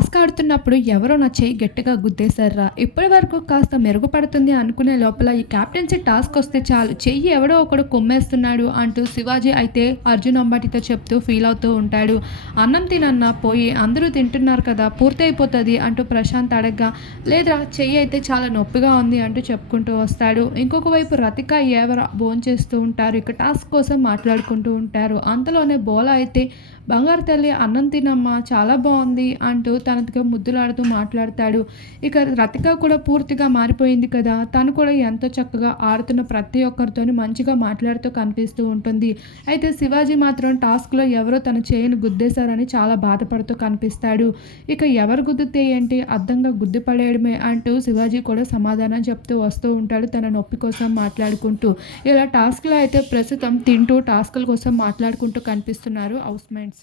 Task ఆడుతున్నప్పుడు ఎవరో నా చేయి గట్టిగా గుద్దేశారా? ఇప్పటి వరకు కాస్త మెరుగుపడుతుంది అనుకునే లోపల ఈ క్యాప్టెన్సీ టాస్క్ వస్తే చాలు. చెయ్యి ఎవడో ఒకడు కొమ్మేస్తున్నాడు అంటూ శివాజీ అయితే అర్జున్ అంబాటితో చెప్తూ ఫీల్ అవుతూ ఉంటాడు. అన్నం తినన్న పోయి అందరూ తింటున్నారు కదా పూర్తి అయిపోతుంది అంటూ ప్రశాంత్ అడగ్గా లేదా చెయ్యి అయితే చాలా నొప్పిగా ఉంది అంటూ చెప్పుకుంటూ వస్తాడు. ఇంకొక వైపు రతిక ఎవరు భోంచేస్తూ ఉంటారు. ఇక టాస్క్ కోసం మాట్లాడుకుంటూ ఉంటారు. అంతలోనే బోలా అయితే బంగారు తల్లి అన్నం తినమ్మా చాలా బాగుంది అంటూ తనతో ముద్దులాడుతూ మాట్లాడతాడు. ఇక రతిక కూడా పూర్తిగా మారిపోయింది కదా. తను కూడా ఎంతో చక్కగా ఆడుతున్న ప్రతి ఒక్కరితోనూ మంచిగా మాట్లాడుతూ కనిపిస్తూ ఉంటుంది. అయితే శివాజీ మాత్రం టాస్క్లో ఎవరో తన చేయని గుద్దేశారని చాలా బాధపడుతూ కనిపిస్తాడు. ఇక ఎవరు గుద్దితే ఏంటి? అర్థంగా గుద్ది పడేయడమే అంటూ శివాజీ కూడా సమాధానం చెప్తూ వస్తూ ఉంటాడు తన నొప్పి కోసం మాట్లాడుకుంటూ. ఇలా టాస్క్లో అయితే ప్రస్తుతం తింటూ టాస్క్ల కోసం మాట్లాడుకుంటూ కనిపిస్తున్నారు హౌస్ మేట్స్.